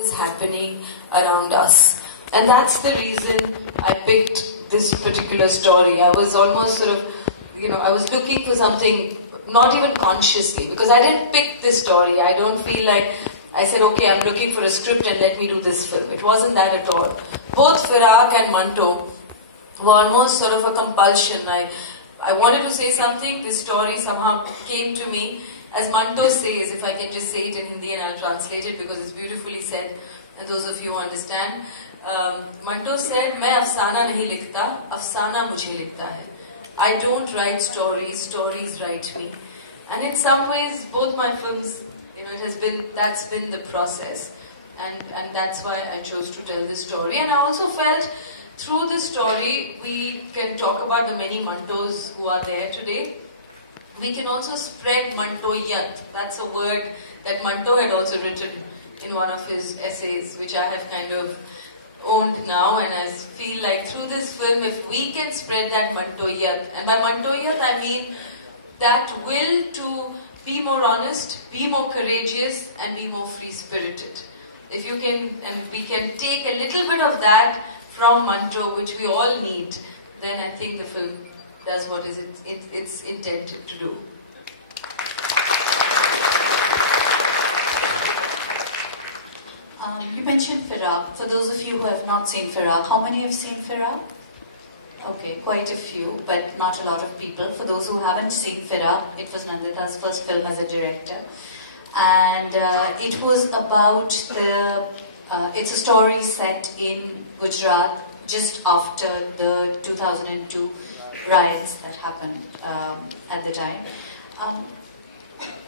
is happening around us. And that's the reason I picked this particular story. I was almost sort of, I was looking for something, not even consciously, because I didn't pick this story. I don't feel like I said, okay, I'm looking for a script and let me do this film. It wasn't that at all. Both Firaaq and Manto were almost sort of a compulsion. I wanted to say something. This story somehow came to me. As Manto says, if I can just say it in Hindi and I'll translate it because it's beautifully said, and those of you who understand. Manto said, "मैं अफसाना नहीं लिखता, अफसाना मुझे लिखता है." I don't write stories, stories write me. And in some ways, both my films, that's been the process. And that's why I chose to tell this story. And I also felt through this story, we can talk about the many Mantos who are there today. We can also spread Mantoiyat. That's a word that Manto had also written in one of his essays, which I have kind of owned now. And I feel like through this film, if we can spread that Mantoiyat, and by Mantoiyat I mean that will to be more honest, be more courageous, and be more free-spirited. If you can, and we can take a little bit of that from Manto, which we all need, then I think the film does what it's intended to do. You mentioned Firaaq. For those of you who have not seen Firaaq, how many have seen Firaaq? Okay, quite a few, but not a lot of people. For those who haven't seen Firaaq, it was Nandita's first film as a director. And it was about it's a story set in Gujarat just after the 2002 riots that happened at the time.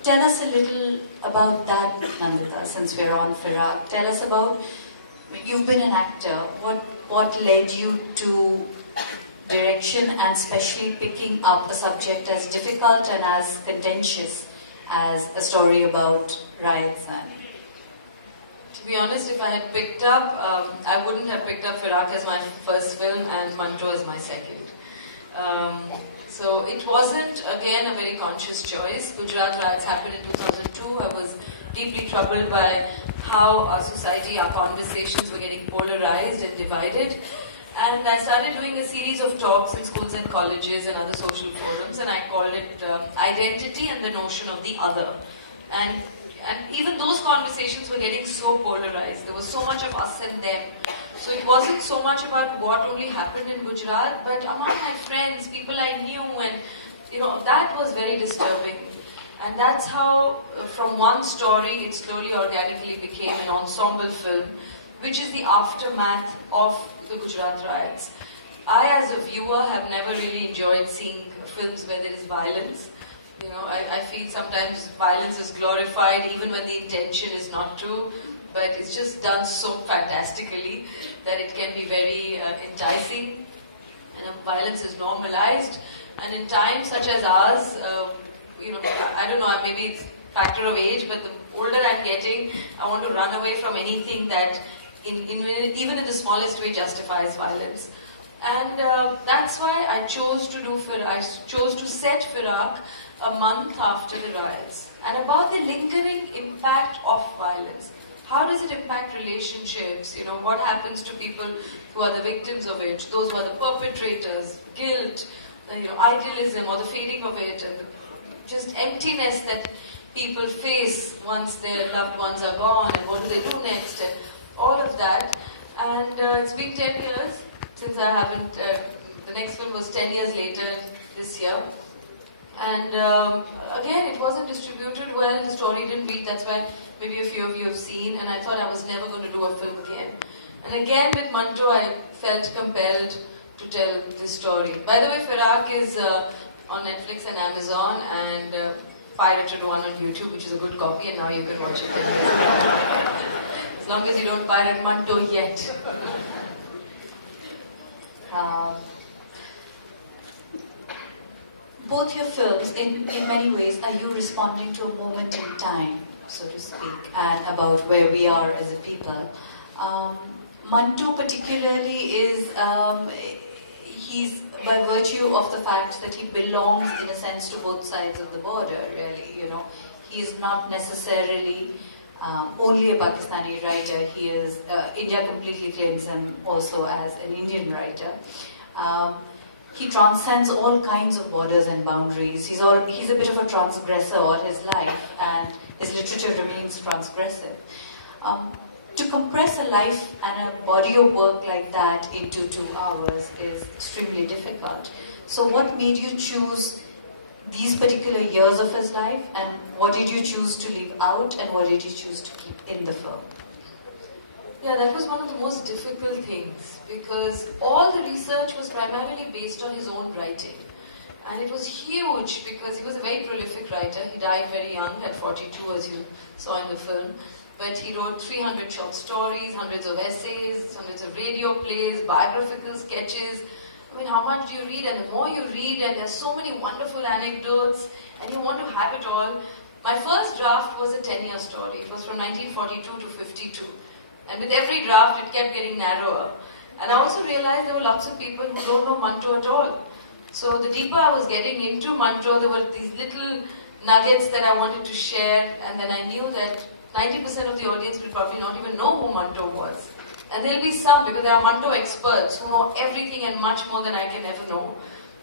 Tell us a little about that, Nandita, since we're on Firaaq. Tell us about, you've been an actor, what led you to direction and especially picking up a subject as difficult and as contentious as a story about riots? And to be honest, if I had picked up, I wouldn't have picked up Firaaq as my first film and Manto as my second. So it wasn't, again, a very conscious choice. Gujarat riots happened in 2002. I was deeply troubled by how our society, our conversations were getting polarized and divided. And I started doing a series of talks in schools and colleges and other social forums, and I called it Identity and the Notion of the Other. And even those conversations were getting so polarized. There was so much of us and them. So it wasn't so much about what only happened in Gujarat, but among my friends, people I knew, and that was very disturbing. And that's how, from one story, it slowly, organically became an ensemble film, which is the aftermath of the Gujarat riots. I, as a viewer, have never really enjoyed seeing films where there is violence. I feel sometimes violence is glorified even when the intention is not to, but it's just done so fantastically that it can be very enticing, and violence is normalized. And in times such as ours, I don't know, maybe it's a factor of age, but the older I'm getting, I want to run away from anything that even in the smallest way justifies violence. And that's why I chose to set Firaaq a month after the riots, and about the lingering impact of violence. How does it impact relationships? What happens to people who are the victims of it, those who are the perpetrators, guilt, idealism, or the fading of it, and just emptiness that people face once their loved ones are gone, and what do they do next, and all of that. And it's been 10 years since I haven't, the next one was 10 years later this year. And again, it wasn't distributed well, the story didn't read, that's why maybe a few of you have seen, and I thought I was never going to do a film again. And again with Manto, I felt compelled to tell this story. By the way, Firaaq is on Netflix and Amazon, and pirated one on YouTube, which is a good copy, and now you can watch it. As long as you don't pirate Manto yet. Both your films, in many ways, are you responding to a moment in time, so to speak, and about where we are as a people. Manto particularly is, he's by virtue of the fact that he belongs in a sense to both sides of the border, really, He is not necessarily only a Pakistani writer. He is, India completely claims him also as an Indian writer. He transcends all kinds of borders and boundaries. He's a bit of a transgressor all his life, and his literature remains transgressive. To compress a life and a body of work like that into 2 hours is extremely difficult. So what made you choose these particular years of his life, and what did you choose to leave out, and what did you choose to keep in the film? Yeah, that was one of the most difficult things, because all the research was primarily based on his own writing. And it was huge because he was a very prolific writer. He died very young, at 42, as you saw in the film. But he wrote 300 short stories, hundreds of essays, hundreds of radio plays, biographical sketches. I mean, how much do you read? And the more you read, and there's so many wonderful anecdotes, and you want to have it all. My first draft was a 10-year story. It was from 1942 to 52. And with every draft, it kept getting narrower. And I also realized there were lots of people who don't know Manto at all. So the deeper I was getting into Manto, there were these little nuggets that I wanted to share, and then I knew that 90% of the audience will probably not even know who Manto was. And there'll be some, because there are Manto experts who know everything and much more than I can ever know.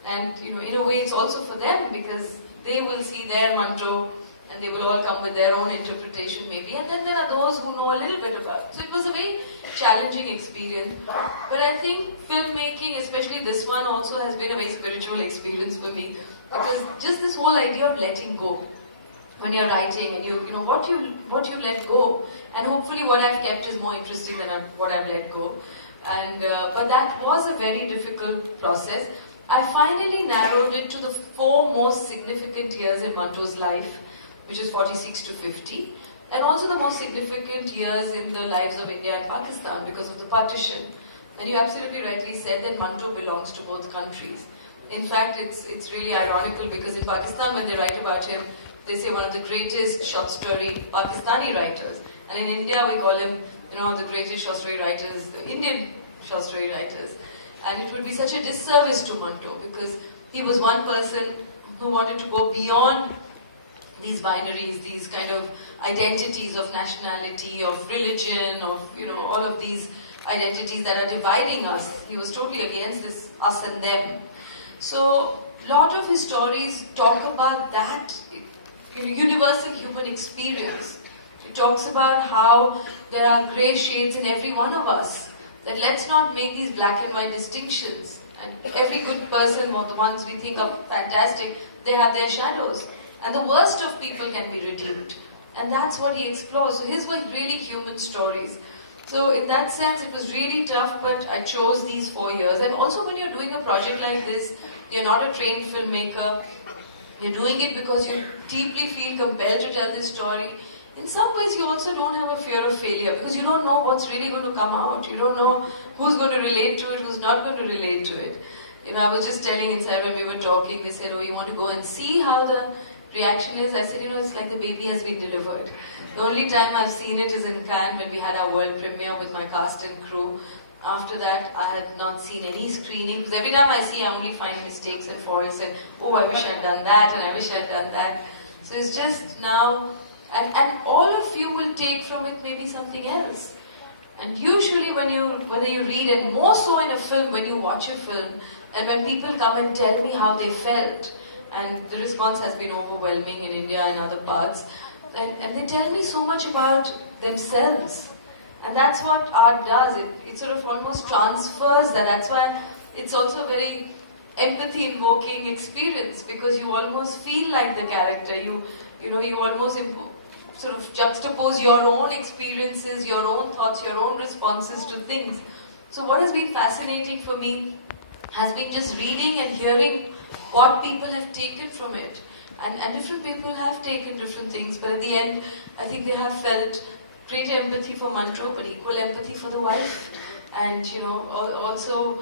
And, you know, in a way it's also for them, because they will see their Manto and they will all come with their own interpretation maybe. And then there are those who know a little bit about it. So it was a very challenging experience. But I think filmmaking, especially this one, also has been a very spiritual experience for me. Because just this whole idea of letting go. When you're writing, and you know what you let go, and hopefully what I've kept is more interesting than what I've let go. And but that was a very difficult process. I finally narrowed it to the 4 most significant years in Manto's life, which is 46 to 50, and also the most significant years in the lives of India and Pakistan because of the partition. And you absolutely rightly said that Manto belongs to both countries. In fact, it's really ironical, because in Pakistan, when they write about him, they say one of the greatest short story Pakistani writers. And in India, we call him, you know, the greatest short story writers, the Indian short story writers. And it would be such a disservice to Manto, because he was one person who wanted to go beyond these binaries, these kind of identities of nationality, of religion, of, you know, all of these identities that are dividing us. He was totally against this us and them. So, a lot of his stories talk about that universal human experience. It talks about how there are grey shades in every one of us. That let's not make these black and white distinctions. And every good person, or the ones we think are fantastic, they have their shadows. And the worst of people can be redeemed. And that's what he explores. So his were really human stories. So in that sense, it was really tough, but I chose these 4 years. And also when you're doing a project like this, you're not a trained filmmaker. You're doing it because you deeply feel compelled to tell this story. In some ways, you also don't have a fear of failure, because you don't know what's really going to come out. You don't know who's going to relate to it, who's not going to relate to it. You know, I was just telling inside when we were talking, they said, oh, you want to go and see how the reaction is? I said, you know, it's like the baby has been delivered. The only time I've seen it is in Cannes when we had our world premiere with my cast and crew. After that, I had not seen any screening, because every time I see, I only find mistakes and faults and, oh, I wish I'd done that and I wish I'd done that. So it's just now, and all of you will take from it maybe something else. And usually whether you read, and more so in a film, when you watch a film, and when people come and tell me how they felt, and the response has been overwhelming in India and other parts, and they tell me so much about themselves. And that's what art does. It sort of almost transfers that. That's why it's also a very empathy-invoking experience, because you almost feel like the character. You almost sort of juxtapose your own experiences, your own thoughts, your own responses to things. So what has been fascinating for me has been just reading and hearing what people have taken from it. And different people have taken different things, but at the end, I think they have felt great empathy for Manto, but equal empathy for the wife, and also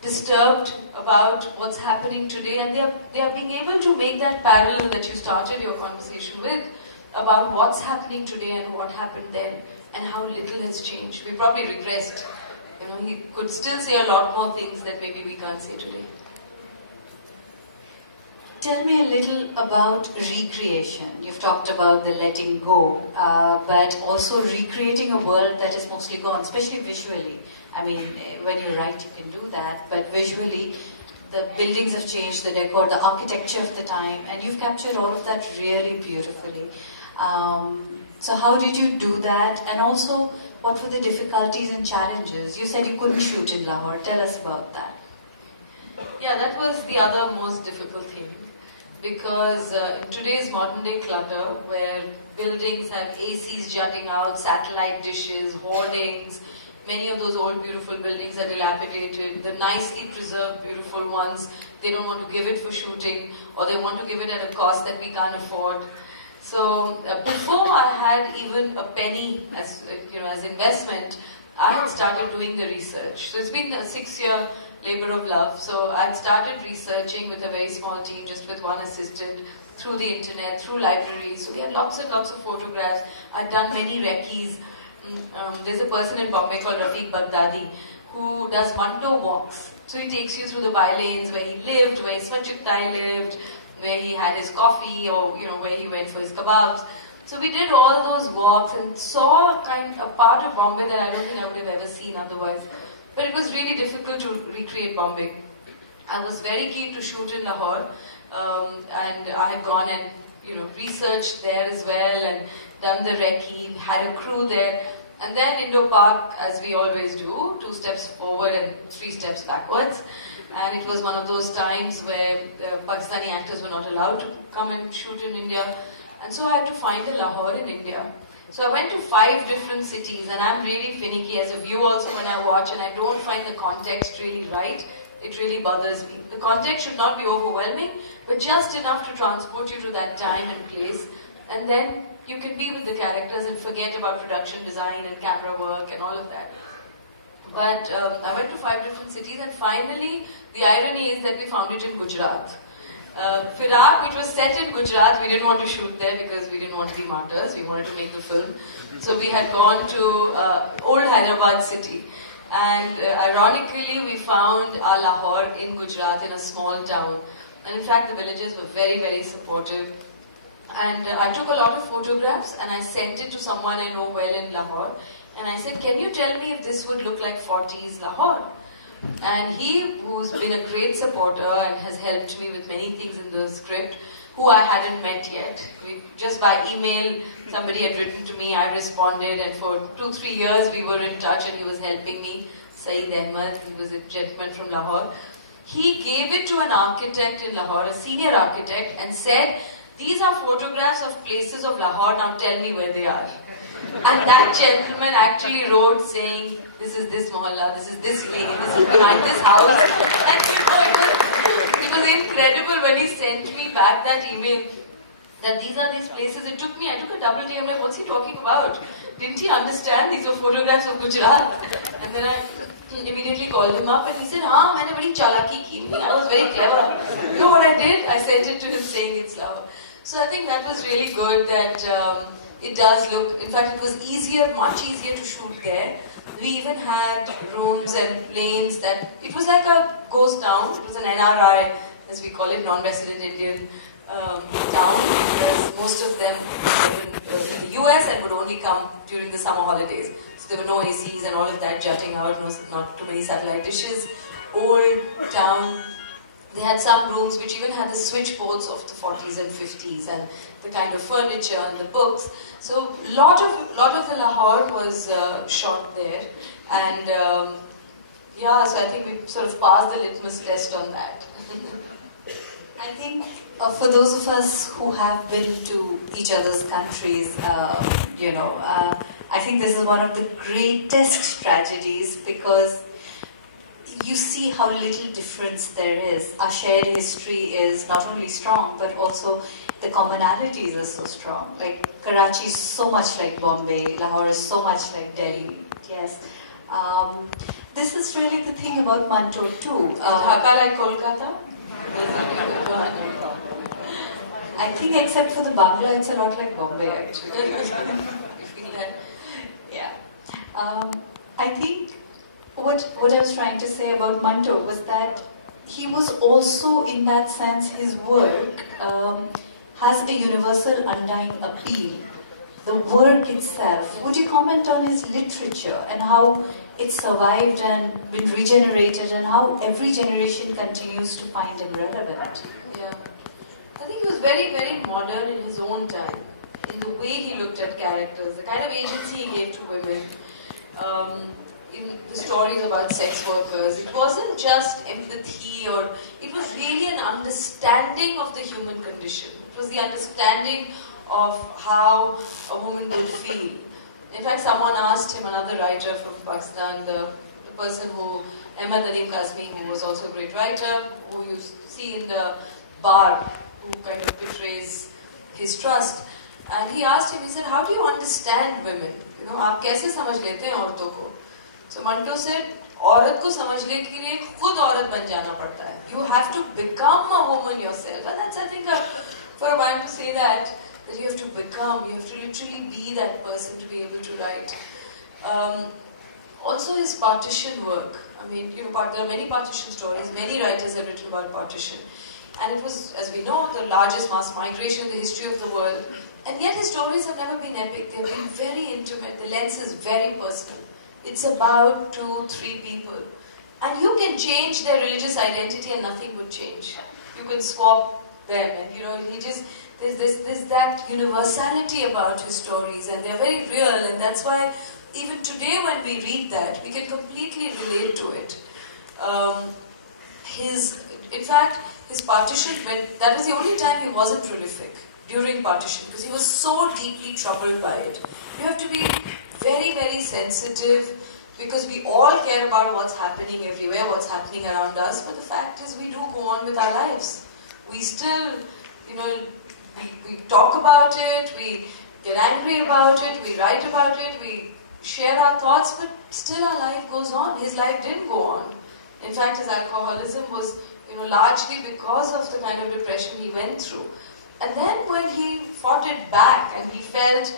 disturbed about what's happening today, and they are being able to make that parallel that you started your conversation with about what's happening today and what happened then, and how little has changed. We probably regressed. He could still say a lot more things that maybe we can't say today. tell me a little about recreation. You've talked about the letting go, but also recreating a world that is mostly gone, especially visually. I mean, when you write, you can do that, but visually, the buildings have changed, the decor, the architecture of the time, and you've captured all of that really beautifully. So how did you do that? And also, what were the difficulties and challenges? You said you couldn't shoot in Lahore. Tell us about that. Yeah, that was the other most difficult thing. Because in today's modern day clutter, where buildings have ACs jutting out, satellite dishes, hoardings, many of those old beautiful buildings are dilapidated. The nicely preserved beautiful ones, they don't want to give it for shooting, or they want to give it at a cost that we can't afford. So before I had even a penny as investment, I had started doing the research. So it's been a 6-year labor of love. So I'd started researching with a very small team, just with one assistant, through the internet, through libraries. So we had lots and lots of photographs. I'd done many recce's. There's a person in Bombay called Rafiq Baghdadi who does Manto walks. So he takes you through the by-lanes where he lived, where Ismat Thai lived, where he had his coffee, or where he went for his kebabs. So we did all those walks and saw a part of Bombay that I don't think I would have ever seen otherwise. But it was really difficult to recreate Bombay. I was very keen to shoot in Lahore, and I had gone and researched there as well and done the recce, had a crew there. And then Indo-Pak, as we always do, 2 steps forward and 3 steps backwards. And it was one of those times where Pakistani actors were not allowed to come and shoot in India. And so I had to find a Lahore in India. So I went to 5 different cities, and I'm really finicky as a viewer also when I watch, and I don't find the context really right. It really bothers me. The context should not be overwhelming, but just enough to transport you to that time and place. And then you can be with the characters and forget about production design and camera work and all of that. But I went to 5 different cities, and finally, the irony is that we found it in Gujarat. Firaq, which was set in Gujarat, we didn't want to shoot there because we didn't want to be martyrs, we wanted to make the film. So we had gone to old Hyderabad city. And ironically, we found our Lahore in Gujarat, in a small town. And in fact, the villagers were very, very supportive. And I took a lot of photographs and I sent it to someone I know well in Lahore. And I said, can you tell me if this would look like 40s Lahore? And he, who's been a great supporter and has helped me with many things in the script, who I hadn't met yet. Just by email, somebody had written to me, I responded, and for 2-3 years we were in touch and he was helping me. Saeed Ahmed, he was a gentleman from Lahore. He gave it to an architect in Lahore, a senior architect, and said, these are photographs of places of Lahore, now tell me where they are. And that gentleman actually wrote saying, this is this mohalla, this is this lane, this is behind this house. And it was incredible when he sent me back that email that these are these places. I took a double take. I'm like, what's he talking about? Didn't he understand these are photographs of Gujarat? And then I immediately called him up and he said, maine badi chalaki ki. I was very clever. You know what I did? I sent it to him saying it's Lahore. So I think that was really good that it does look, in fact it was easier, much easier to shoot there. We even had rooms and lanes that, it was like a ghost town. It was an NRI, as we call it, non-resident Indian town, because most of them were in the US and would only come during the summer holidays. So there were no ACs and all of that jutting out, not too many satellite dishes. Old town. They had some rooms which even had the switchboards of the 40s and 50s and the kind of furniture and the books. So lot of the Lahore was shot there, and so I think we sort of passed the litmus test on that. I think for those of us who have been to each other's countries, I think this is one of the greatest tragedies because you see how little difference there is. Our shared history is not only strong, but also the commonalities are so strong. Like Karachi is so much like Bombay, Lahore is so much like Delhi. Yes. This is really the thing about Manto too. Dhaka like Kolkata? I think except for the Bangla, it's a lot like Bombay actually. Yeah. I think what I was trying to say about Manto was that he was also, in that sense, his work has a universal undying appeal. The work itself, would you comment on his literature and how it survived and been regenerated and how every generation continues to find him relevant? Yeah. I think he was very, very modern in his own time, in the way he looked at characters, the kind of agency he gave to women. In the stories about sex workers, it wasn't just empathy, or it was really an understanding of the human condition. It was the understanding of how a woman would feel. In fact, someone asked him, another writer from Pakistan, the person who, Ahmad Nadeem Kazmi, who was also a great writer, who you see in the bar, who kind of betrays his trust. And he asked him, he said, how do you understand women? You know, आप कैसे समझ लेते हैं औरतों को? So Manto said, औरत को समझने के लिए खुद औरत बन जाना पड़ता है. You have to become a woman yourself. And that's, I think, for a man to say that you have to become, you have to literally be that person to be able to write. Also his partition work. I mean, you know, there are many partition stories. Many writers have written about partition. And it was, as we know, the largest mass migration in the history of the world. And yet his stories have never been epic. They've been very intimate. The lens is very personal. It's about 2-3 people. And you can change their religious identity and nothing would change. You can swap them. And, you know, there's that universality about his stories. And they're very real. And that's why even today when we read that, we can completely relate to it. In fact, his partition, that was the only time he wasn't prolific, during partition, because he was so deeply troubled by it. You have to be very, very sensitive, because we all care about what's happening everywhere, what's happening around us, but the fact is we do go on with our lives. We still, you know, we talk about it, we get angry about it, we write about it, we share our thoughts, but still our life goes on. His life didn't go on. In fact, his alcoholism was, you know, largely because of the kind of depression he went through. And then when he fought it back and he felt,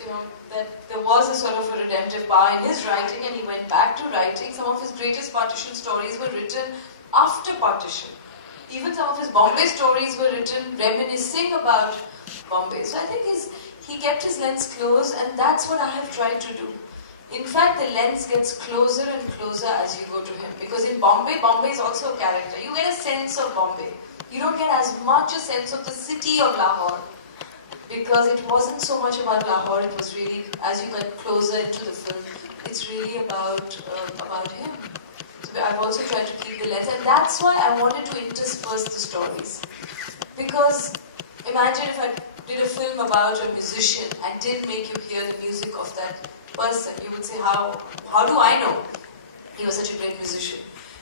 you know, that there was a sort of a redemptive power in his writing and he went back to writing, some of his greatest partition stories were written after partition. Even some of his Bombay stories were written reminiscing about Bombay. So I think he kept his lens close, and that's what I have tried to do. In fact, the lens gets closer and closer as you go to him. Because in Bombay, Bombay is also a character. You get a sense of Bombay. You don't get as much a sense of the city of Lahore. Because it wasn't so much about Lahore, it was really, as you get closer into the film, it's really about him. So I've also tried to keep the lens. And that's why I wanted to intersperse the stories. Because imagine if I did a film about a musician and didn't make you hear the music of that person. You would say, how do I know he was such a great musician?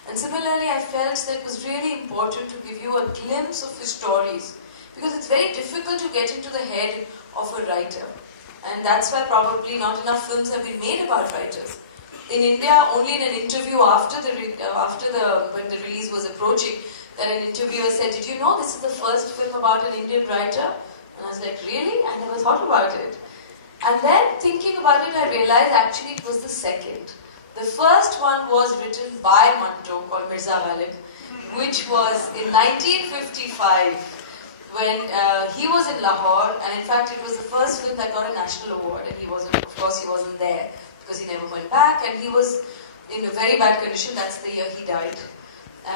And similarly, I felt that it was really important to give you a glimpse of his stories, because it's very difficult to get into the head of a writer. And that's why probably not enough films have been made about writers. In India, only in an interview when the release was approaching, that an interviewer said, "Did you know this is the first film about an Indian writer?" And I was like, "Really? I never thought about it." And then thinking about it, I realized actually it was the second. The first one was written by Manto, called Mirza Ghalib, which was in 1955 when he was in Lahore, and in fact it was the first film that got a national award, and he wasn't there because he never went back, and he was in a very bad condition. That's the year he died.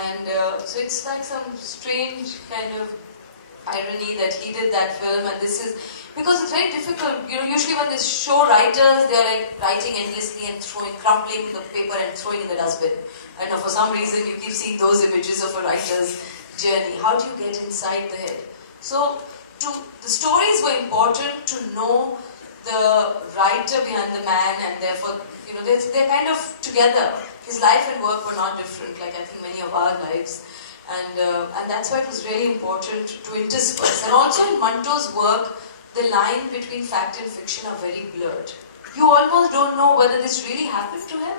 And so it's like some strange kind of irony that he did that film, and this is because it's very difficult. You know, usually when they show writers, they're like writing endlessly and crumpling the paper and throwing in the dustbin. And for some reason, you keep seeing those images of a writer's journey. How do you get inside the head? So, the stories were important to know the writer behind the man, and therefore, you know, they're kind of together. His life and work were not different, like I think many of our lives. And that's why it was really important to intersperse. And also in Manto's work, the line between fact and fiction are very blurred. You almost don't know whether this really happened to him,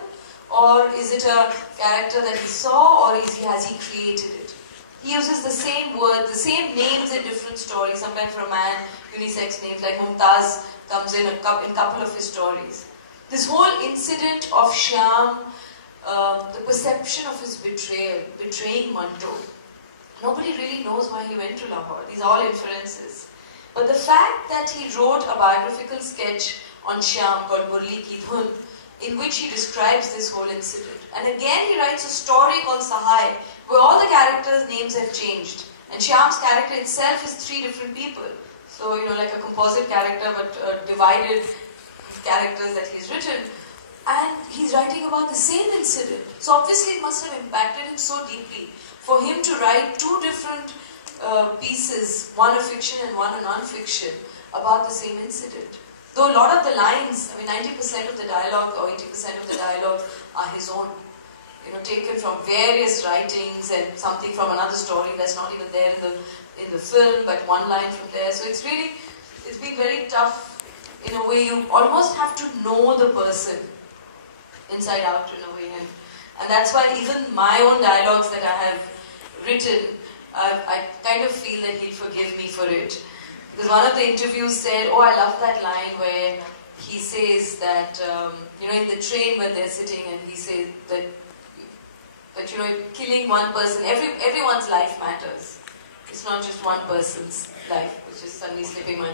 or is it a character that he saw, or has he created it? He uses the same word, the same names in different stories. Sometimes for a man, unisex names like Mumtaz comes in a couple of his stories. This whole incident of Shyam the perception of his betrayal, betraying Manto. Nobody really knows why he went to Lahore. These are all inferences. But the fact that he wrote a biographical sketch on Shyam called Murli Ki Dhun, in which he describes this whole incident. And again he writes a story called Sahai, where all the characters' names have changed. And Shyam's character itself is 3 different people. So, like a composite character, but divided characters that he's written. And he's writing about the same incident. So obviously it must have impacted him so deeply for him to write 2 different pieces, one a fiction and one a non-fiction, about the same incident. Though a lot of the lines, 90% of the dialogue or 80% of the dialogue are his own. Taken from various writings and something from another story that's not even there in the film, but one line from there. So it's been very tough. In a way, you almost have to know the person inside out in a way. And that's why even my own dialogues that I have written, I kind of feel that he'll forgive me for it. Because one of the interviews said, oh, I love that line where he says that, in the train when they're sitting, and he says that killing one person, everyone's life matters. It's not just one person's life, which is suddenly slipping my...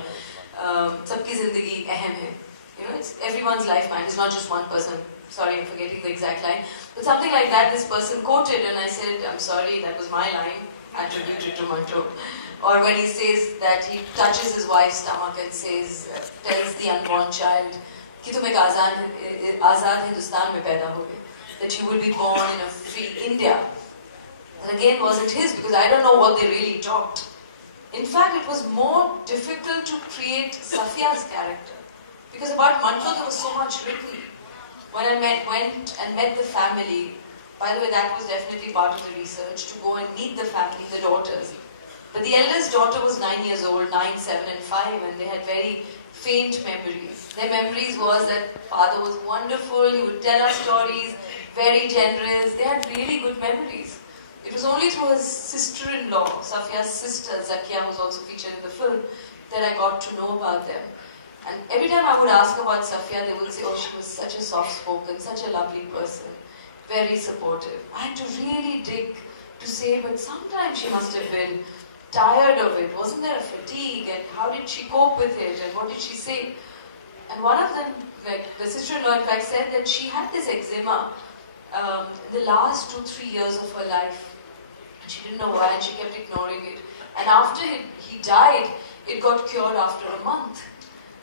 Sabki zindagi ahem hai. It's everyone's life matters, not just one person. Sorry, I'm forgetting the exact line. But something like that this person quoted, and I said, I'm sorry, that was my line, attributed to Manto. Or when he says that he touches his wife's stomach and says, tells the unborn child, कि तुम एक आज़ाद हिंदुस्तान में पैदा होगे, that you will be born in a free India. That again wasn't his, because I don't know what they really talked. In fact, it was more difficult to create Safiya's character, because about Manto there was so much written. When I went and met the family, by the way, that was definitely part of the research, to go and meet the family, the daughters. But the eldest daughter was 9 years old, 9, 7 and 5, and they had very faint memories. Their memories was that father was wonderful, he would tell us stories, very generous. They had really good memories. It was only through his sister-in-law, Safiya's sister, Zakia, who was also featured in the film, that I got to know about them. And every time I would ask about Safiya, they would say, oh, she was such a soft-spoken, such a lovely person, very supportive. I had to really dig to say, but sometimes she must have been tired of it. Wasn't there a fatigue? And how did she cope with it? And what did she say? And one of them, like the sister-in-law, in fact, said that she had this eczema in the last 2-3 years of her life. And she didn't know why, and she kept ignoring it. And after he died, it got cured after a month.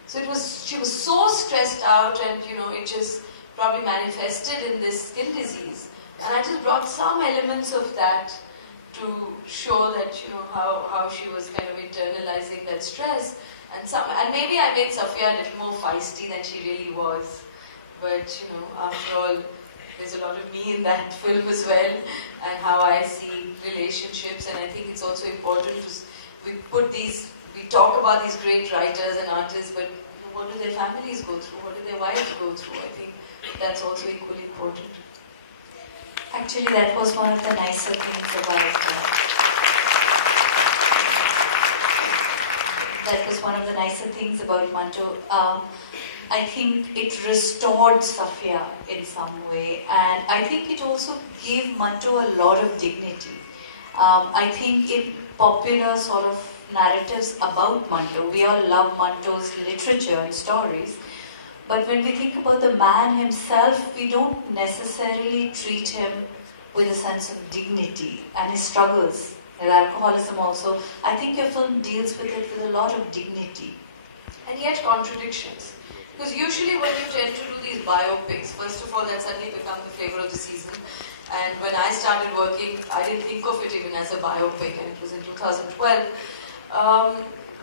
So she was so stressed out, and it just probably manifested in this skin disease. And I just brought some elements of that to show that, how she was kind of internalizing that stress. And maybe I made Safiya a little more feisty than she really was. But, after all, there's a lot of me in that film as well, and how I see relationships. And I think it's also important we talk about these great writers and artists, but what do their families go through? What do their wives go through? I think that's also equally important. Actually, that was one of the nicer things about Manto. I think it restored Safiya in some way, and I think it also gave Manto a lot of dignity. I think in popular sort of narratives about Manto, we all love Manto's literature and stories, but when we think about the man himself, we don't necessarily treat him with a sense of dignity, and his struggles, and alcoholism also. I think your film deals with it with a lot of dignity. And yet contradictions. Because usually when you tend to do these biopics, first of all, that suddenly become the flavor of the season. And when I started working, I didn't think of it even as a biopic, and it was in 2012.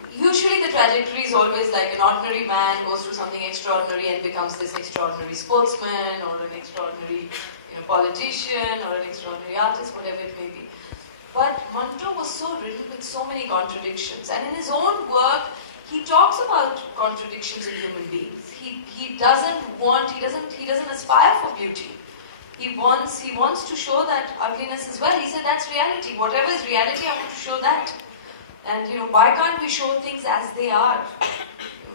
Usually the trajectory is always like an ordinary man goes through something extraordinary and becomes this extraordinary sportsman, or an extraordinary politician, or an extraordinary artist, whatever it may be. But Manto was so riddled with so many contradictions, and in his own work, he talks about contradictions in human beings. He doesn't aspire for beauty. He wants to show that ugliness as well. He said that's reality. Whatever is reality, I want to show that. And why can't we show things as they are?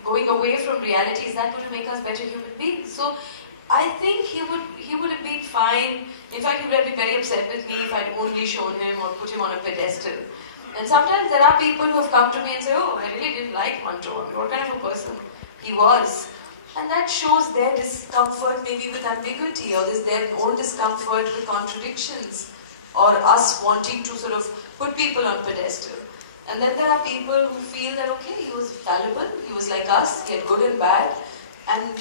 Going away from reality, is that going to make us better human beings? So I think he would have been fine. In fact, he would have been very upset with me if I'd only shown him or put him on a pedestal. And sometimes there are people who have come to me and say, oh, I really didn't like Manto. I mean, what kind of a person he was. And that shows their discomfort maybe with ambiguity, or their own discomfort with contradictions, or us wanting to sort of put people on pedestal. And then there are people who feel that, okay, he was fallible, he was like us, he had good and bad. And,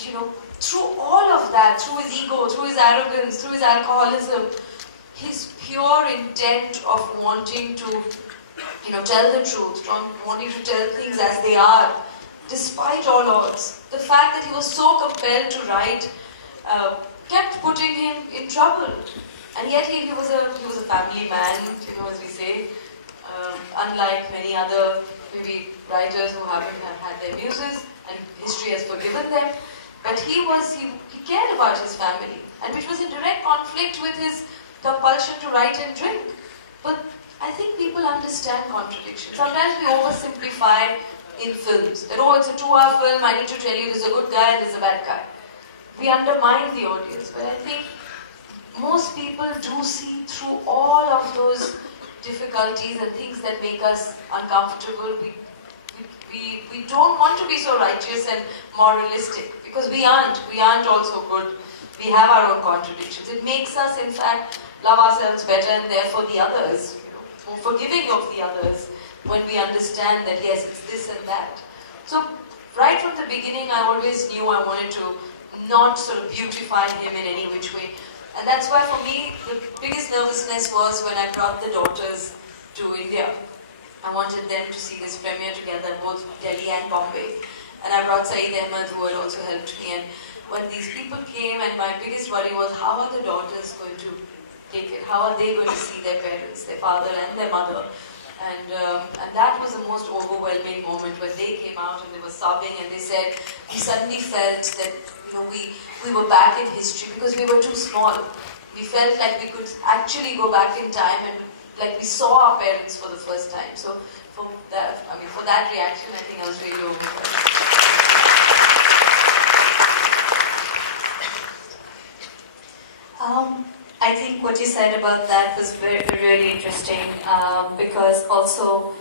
through all of that, through his ego, through his arrogance, through his alcoholism, his pure intent of wanting to, tell the truth, wanting to tell things as they are, despite all odds. The fact that he was so compelled to write kept putting him in trouble. And yet he was a family man, as we say. Unlike many other maybe writers who have had their muses, and history has forgiven them, but he cared about his family, and which was in direct conflict with his compulsion to write and drink. But I think people understand contradiction. Sometimes we oversimplify in films that, oh, it's a 2-hour film, I need to tell you there's a good guy and there's a bad guy. We undermine the audience, but I think most people do see through all of those difficulties and things that make us uncomfortable. We don't want to be so righteous and moralistic, because we aren't also good. We have our own contradictions. It makes us, in fact, love ourselves better and therefore the others, more forgiving of the others, when we understand that yes, it's this and that. So right from the beginning, I always knew I wanted to not sort of beautify him in any which way. And that's why for me, the biggest nervousness was when I brought the daughters to India. I wanted them to see this premiere together, both Delhi and Bombay. And I brought Saeed Ahmed, who had also helped me. And when these people came, and my biggest worry was, how are the daughters going to take it? How are they going to see their parents, their father and their mother? And that was the most overwhelming moment when they came out and they were sobbing, and they said, we suddenly felt that we were back in history because we were too small. We felt like we could actually go back in time, and like we saw our parents for the first time. So for that reaction, I think I was really overwhelmed. I think what you said about that was very, really interesting, because also